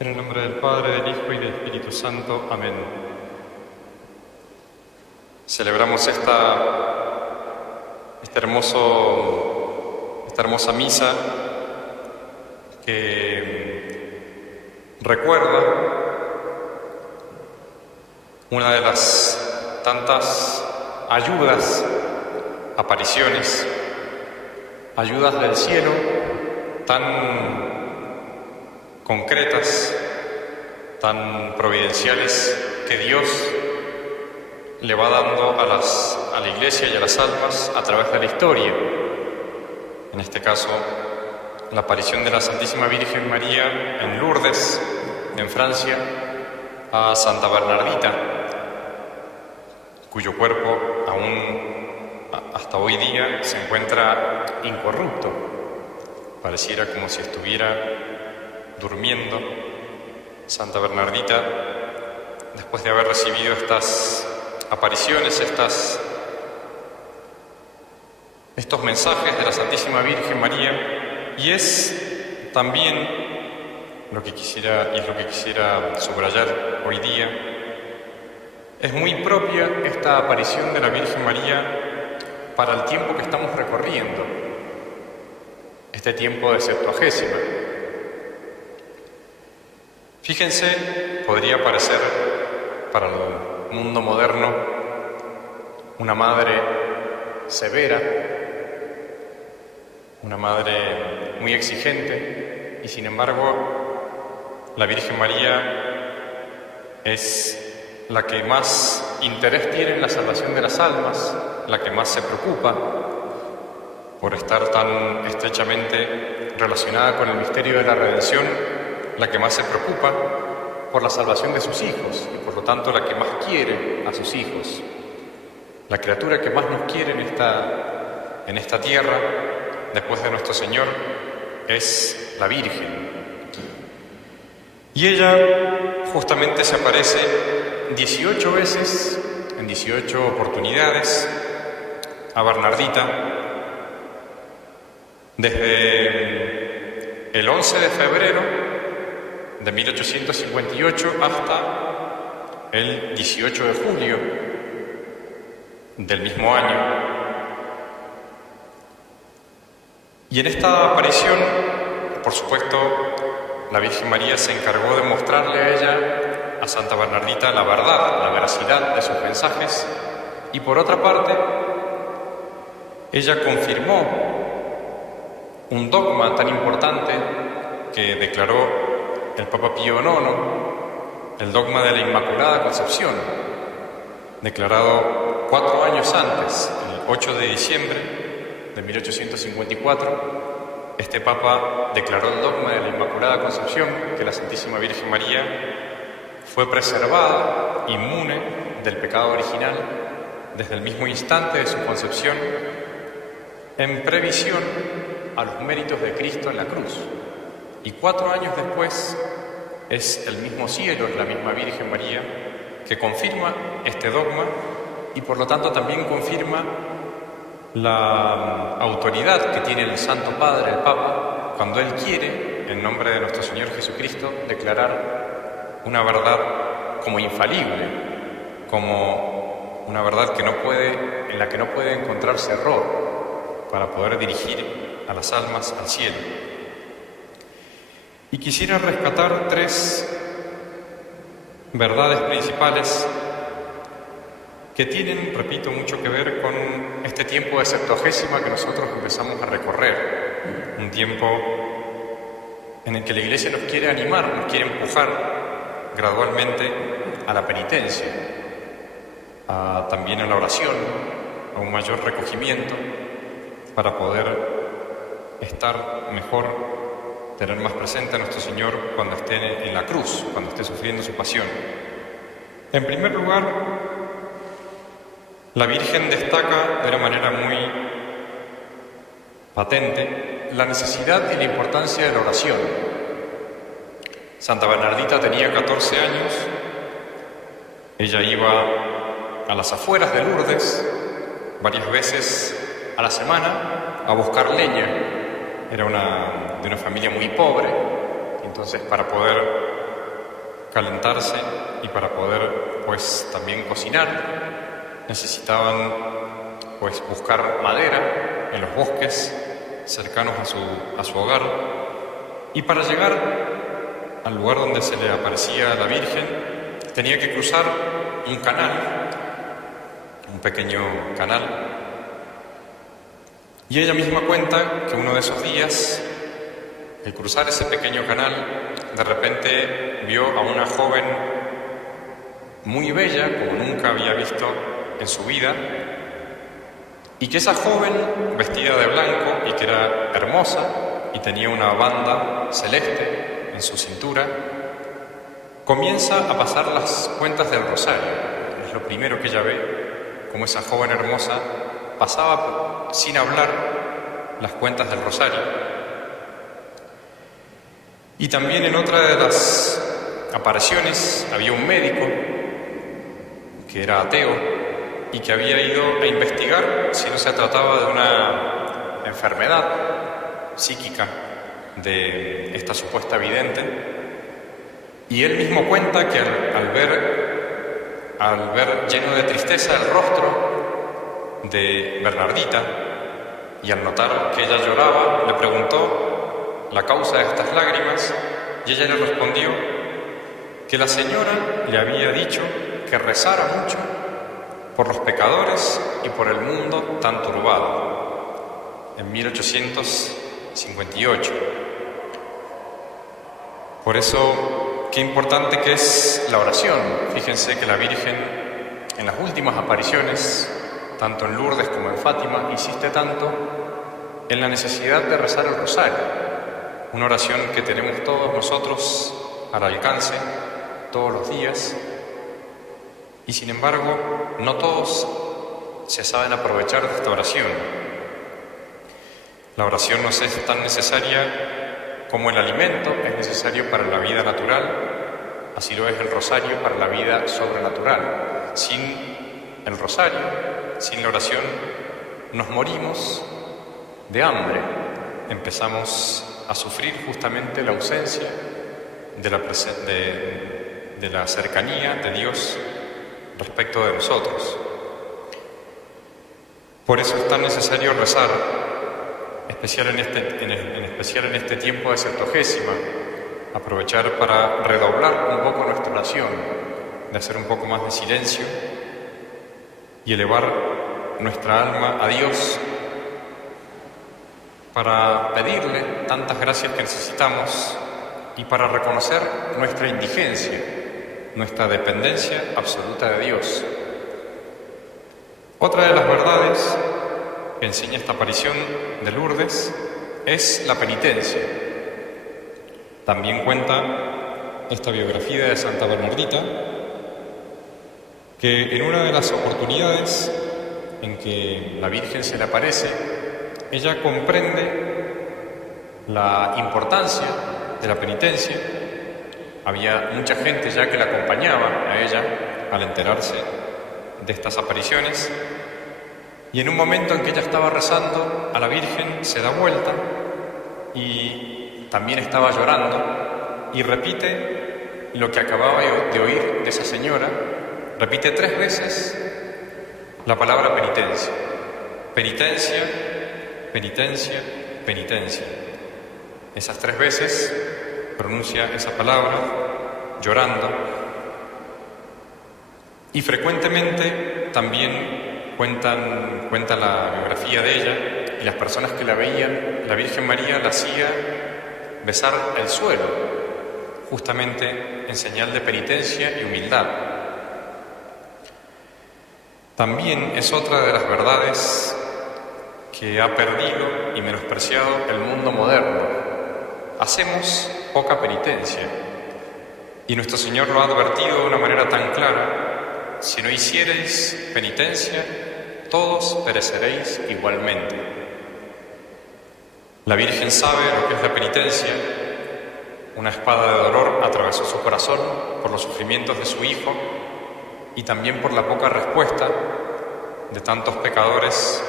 En el nombre del Padre, del Hijo y del Espíritu Santo. Amén. Celebramos esta hermosa misa que recuerda una de las tantas ayudas, apariciones, ayudas del cielo tan concretas, tan providenciales, que Dios le va dando a la Iglesia y a las almas a través de la historia. En este caso, la aparición de la Santísima Virgen María en Lourdes, en Francia, a Santa Bernardita, cuyo cuerpo aún hasta hoy día se encuentra incorrupto. Pareciera como si estuviera durmiendo Santa Bernardita, después de haber recibido estas apariciones, estos mensajes de la Santísima Virgen María. Y es también lo que quisiera subrayar hoy día. Es muy propia esta aparición de la Virgen María para el tiempo que estamos recorriendo, este tiempo de Septuagésima. Fíjense, podría parecer para el mundo moderno una madre severa, una madre muy exigente, y sin embargo la Virgen María es la que más interés tiene en la salvación de las almas, la que más se preocupa por estar tan estrechamente relacionada con el misterio de la redención, la que más se preocupa por la salvación de sus hijos y por lo tanto la que más quiere a sus hijos. La criatura que más nos quiere en esta tierra, después de nuestro Señor, es la Virgen. Y ella justamente se aparece 18 veces, en 18 oportunidades, a Bernardita, desde el 11 de febrero de 1858 hasta el 18 de julio del mismo año. Y en esta aparición, por supuesto, la Virgen María se encargó de mostrarle a ella, a Santa Bernardita, la verdad, la veracidad de sus mensajes, y por otra parte, ella confirmó un dogma tan importante que declaró el Papa Pío IX, el dogma de la Inmaculada Concepción, declarado 4 años antes, el 8 de diciembre de 1854, este Papa declaró el dogma de la Inmaculada Concepción, que la Santísima Virgen María fue preservada, inmune del pecado original, desde el mismo instante de su concepción, en previsión a los méritos de Cristo en la cruz. Y 4 años después es el mismo cielo, es la misma Virgen María que confirma este dogma y por lo tanto también confirma la autoridad que tiene el Santo Padre, el Papa, cuando Él quiere, en nombre de nuestro Señor Jesucristo, declarar una verdad como infalible, como una verdad en la que no puede encontrarse error para poder dirigir a las almas al cielo. Y quisiera rescatar 3 verdades principales que tienen, repito, mucho que ver con este tiempo de Septuagésima que nosotros empezamos a recorrer. Un tiempo en el que la Iglesia nos quiere animar, nos quiere empujar gradualmente a la penitencia, también a la oración, a un mayor recogimiento para poder estar mejor, tener más presente a nuestro Señor cuando esté en la cruz, cuando esté sufriendo su pasión. En primer lugar, la Virgen destaca de una manera muy patente la necesidad y la importancia de la oración. Santa Bernardita tenía 14 años, ella iba a las afueras de Lourdes varias veces a la semana a buscar leña. Era de una familia muy pobre, entonces para poder calentarse y para poder pues también cocinar necesitaban pues buscar madera en los bosques cercanos a su hogar, y para llegar al lugar donde se le aparecía a la Virgen tenía que cruzar un canal, un pequeño canal, y ella misma cuenta que uno de esos días, al cruzar ese pequeño canal, de repente vio a una joven muy bella, como nunca había visto en su vida, y que esa joven, vestida de blanco y que era hermosa y tenía una banda celeste en su cintura, comienza a pasar las cuentas del rosario. Es lo primero que ella ve, como esa joven hermosa pasaba sin hablar las cuentas del rosario. Y también en otra de las apariciones había un médico que era ateo y que había ido a investigar si no se trataba de una enfermedad psíquica de esta supuesta vidente, y él mismo cuenta que al ver lleno de tristeza el rostro de Bernardita y al notar que ella lloraba, le preguntó la causa de estas lágrimas, y ella le respondió que la señora le había dicho que rezara mucho por los pecadores y por el mundo tan turbado, en 1858. Por eso, qué importante que es la oración. Fíjense que la Virgen, en las últimas apariciones, tanto en Lourdes como en Fátima, insiste tanto en la necesidad de rezar el rosario, una oración que tenemos todos nosotros al alcance todos los días, y sin embargo no todos se saben aprovechar de esta oración. La oración nos es tan necesaria como el alimento es necesario para la vida natural, así lo es el rosario para la vida sobrenatural. Sin el rosario, sin la oración, nos morimos de hambre, empezamos a sufrir justamente la ausencia de la cercanía de Dios respecto de nosotros. Por eso es tan necesario rezar, en especial en este tiempo de Septuagésima, aprovechar para redoblar un poco nuestra oración, de hacer un poco más de silencio y elevar nuestra alma a Dios para pedirle tantas gracias que necesitamos y para reconocer nuestra indigencia, nuestra dependencia absoluta de Dios. Otra de las verdades que enseña esta aparición de Lourdes es la penitencia. También cuenta esta biografía de Santa Bernardita que en una de las oportunidades en que la Virgen se le aparece, ella comprende la importancia de la penitencia. Había mucha gente ya que la acompañaba a ella al enterarse de estas apariciones, y en un momento en que ella estaba rezando a la Virgen se da vuelta y también estaba llorando y repite lo que acababa de oír de esa señora, repite 3 veces la palabra penitencia. Penitencia, penitencia, penitencia. Esas 3 veces pronuncia esa palabra llorando, y frecuentemente también cuenta la biografía de ella, y las personas que la veían, la Virgen María la hacía besar el suelo, justamente en señal de penitencia y humildad. También es otra de las verdades que ha perdido y menospreciado el mundo moderno. Hacemos poca penitencia, y nuestro Señor lo ha advertido de una manera tan clara: si no hiciereis penitencia, todos pereceréis igualmente. La Virgen sabe lo que es la penitencia. Una espada de dolor atravesó su corazón por los sufrimientos de su Hijo y también por la poca respuesta de tantos pecadores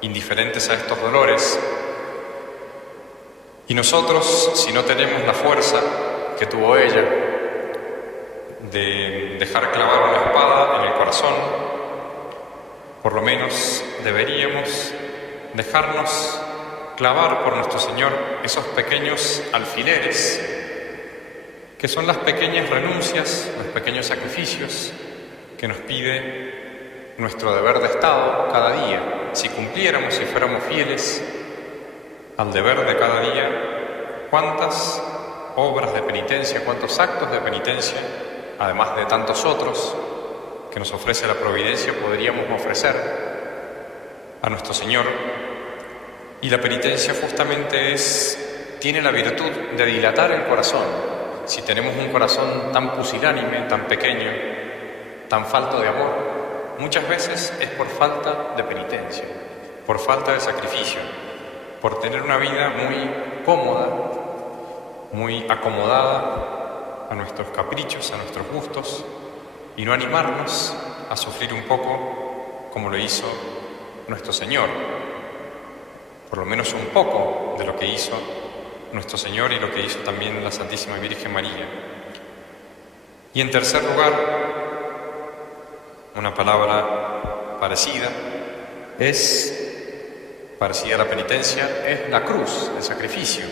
indiferentes a estos dolores. Y nosotros, si no tenemos la fuerza que tuvo ella de dejar clavar una espada en el corazón, por lo menos deberíamos dejarnos clavar por nuestro Señor esos pequeños alfileres, que son las pequeñas renuncias, los pequeños sacrificios que nos pide nuestro deber de Estado cada día. Si cumpliéramos, si fuéramos fieles al deber de cada día, ¿cuántas obras de penitencia, cuántos actos de penitencia, además de tantos otros que nos ofrece la providencia, podríamos ofrecer a nuestro Señor? Y la penitencia justamente tiene la virtud de dilatar el corazón. Si tenemos un corazón tan pusilánime, tan pequeño, tan falto de amor, muchas veces es por falta de penitencia, por falta de sacrificio, por tener una vida muy cómoda, muy acomodada a nuestros caprichos, a nuestros gustos, y no animarnos a sufrir un poco como lo hizo nuestro Señor, por lo menos un poco de lo que hizo nuestro Señor y lo que hizo también la Santísima Virgen María. Y en tercer lugar, una palabra parecida a la penitencia, es la cruz, el sacrificio.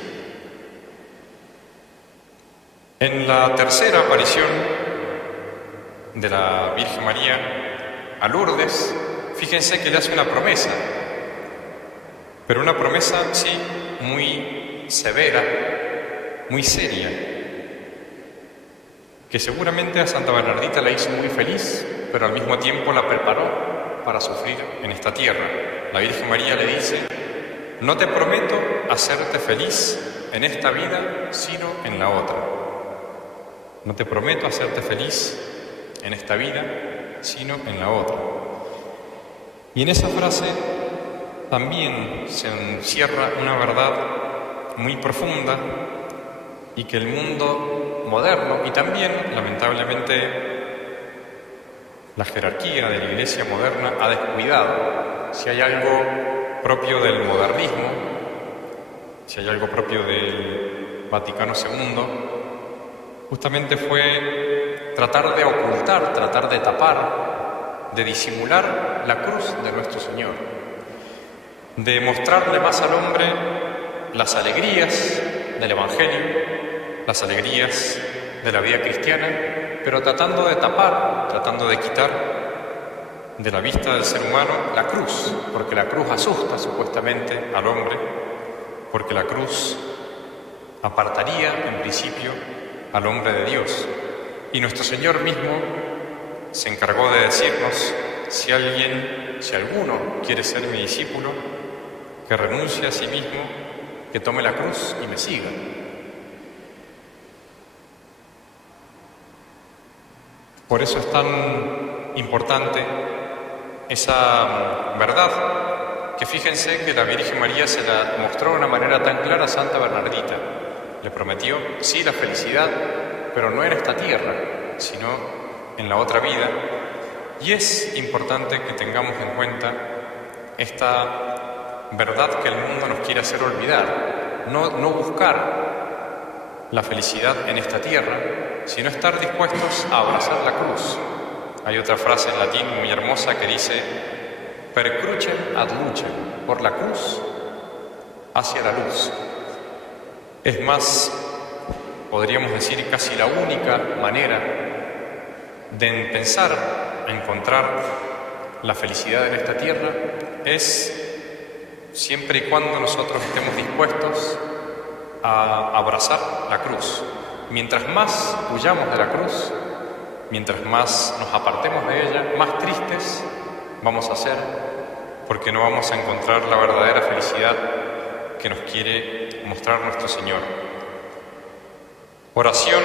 En la tercera aparición de la Virgen María a Lourdes, fíjense que le hace una promesa, pero una promesa, sí, muy severa, muy seria, que seguramente a Santa Bernardita la hizo muy feliz, pero al mismo tiempo la preparó para sufrir en esta tierra. La Virgen María le dice: no te prometo hacerte feliz en esta vida, sino en la otra. No te prometo hacerte feliz en esta vida, sino en la otra. Y en esa frase también se encierra una verdad muy profunda y que el mundo moderno y también, lamentablemente, la jerarquía de la Iglesia moderna ha descuidado. Si hay algo propio del modernismo, si hay algo propio del Vaticano II, justamente fue tratar de ocultar, tratar de tapar, de disimular la cruz de nuestro Señor, de mostrarle más al hombre las alegrías del Evangelio, las alegrías de la vida cristiana, pero tratando de tapar, tratando de quitar de la vista del ser humano la cruz, porque la cruz asusta supuestamente al hombre, porque la cruz apartaría en principio al hombre de Dios. Y nuestro Señor mismo se encargó de decirnos: si alguno quiere ser mi discípulo, que renuncie a sí mismo, que tome la cruz y me siga. Por eso es tan importante esa verdad, que fíjense que la Virgen María se la mostró de una manera tan clara a Santa Bernardita. Le prometió, sí, la felicidad, pero no en esta tierra, sino en la otra vida. Y es importante que tengamos en cuenta esta verdad que el mundo nos quiere hacer olvidar. No buscar la felicidad en esta tierra, sino estar dispuestos a abrazar la cruz. Hay otra frase en latín muy hermosa que dice: per crucem ad lucem, por la cruz hacia la luz. Es más, podríamos decir casi la única manera de pensar a encontrar la felicidad en esta tierra es siempre y cuando nosotros estemos dispuestos a abrazar la cruz. Mientras más huyamos de la cruz, mientras más nos apartemos de ella, más tristes vamos a ser, porque no vamos a encontrar la verdadera felicidad que nos quiere mostrar nuestro Señor. Oración,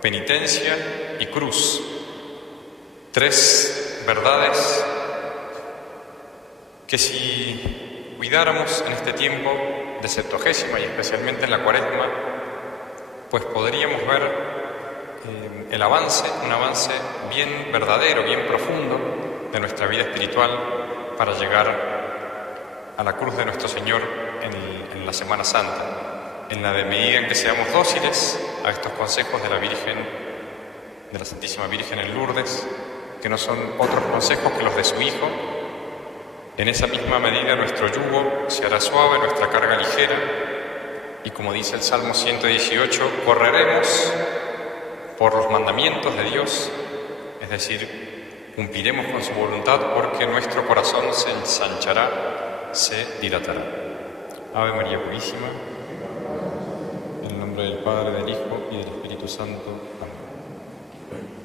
penitencia y cruz. Tres verdades que si cuidáramos en este tiempo de Septuagésima y especialmente en la Cuaresma, pues podríamos ver un avance bien verdadero, bien profundo de nuestra vida espiritual para llegar a la cruz de nuestro Señor en la Semana Santa, en la medida en que seamos dóciles a estos consejos de la Virgen de la Santísima Virgen en Lourdes, que no son otros consejos que los de su Hijo. En esa misma medida nuestro yugo se hará suave, nuestra carga ligera, y como dice el Salmo 118, correremos por los mandamientos de Dios, es decir, cumpliremos con su voluntad porque nuestro corazón se ensanchará, se dilatará. Ave María Purísima, en el nombre del Padre, del Hijo y del Espíritu Santo. Amén.